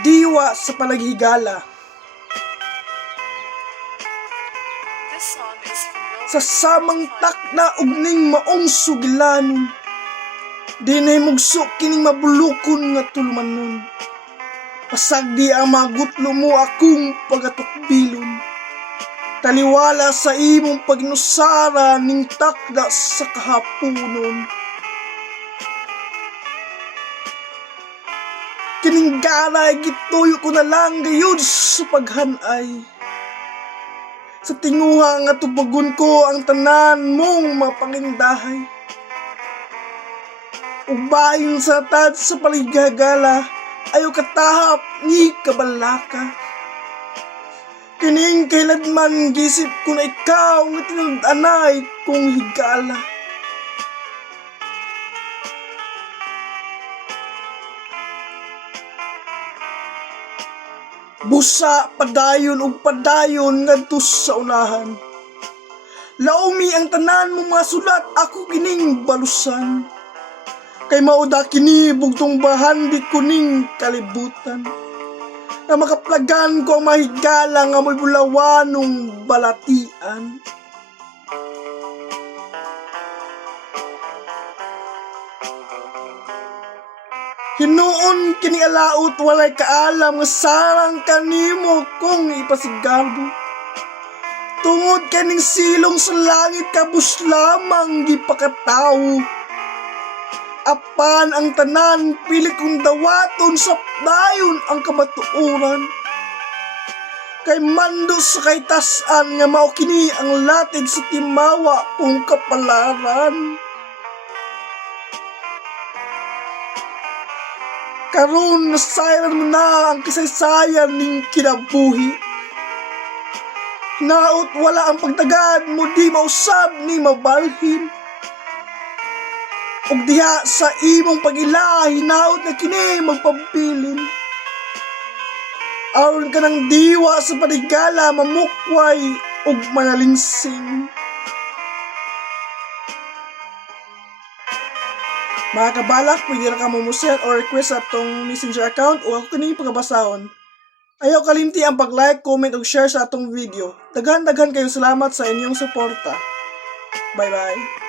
diwa sa palaghigala. Sa samang takna ug ning maong sugilanon, di na himugso kining mabulukon nga tulmanon. Pasagdi ang magutlo mo akong pagatukbilon, taliwala sa imong pagnusara ning takda sa kahaponon. Kining garay gituyo ko na lang gayud sa paghanay. Sa tinguha nga tubagon ko ang tanan mong mapangindahay. Ubayon sa tad sa paligagala, ayaw katahap ni kabalaka. Kining kailanman gisip ko na ikaw nga tinud-anay kong higala. Busa padayon ug padayon ngadto sa unahan. Laumi ang tanan mo mga sulat, ako kining balusan. Kay mauda kini bugtong bahandi kuning kalibutan. Na makaplagan ko ang mahigala nga may bulawanong balatian. Hinuon kini alaot walay kaalam nga sarang kanimo kong ipasigarbo. Tungod kaning silong sa langit kabus lamang gipakatawo. Apan ang tanan pili kong dawaton sa dayon ang kamatuoran. Kay mando sa kaytasan nga mao kini ang latid sa timawa kong kapalaran. Karon nasayran mo na ang kasaysayan ning kinabuhi. Naot wala ang pagtagad mo di mausab ni mabalhin. Ug diha sa imong pag-ilahi naot na kini magpabilin. Aron ka ng diwa sa paligala mamukway ug manalingsing. Mga kabalak, pwede na ka mamusel o request sa atong messenger account o ako kaning pagkabasahon. Ayaw kalimti ang pag-like, comment ug share sa atong video. Daghan kayo salamat sa inyong suporta. Bye bye.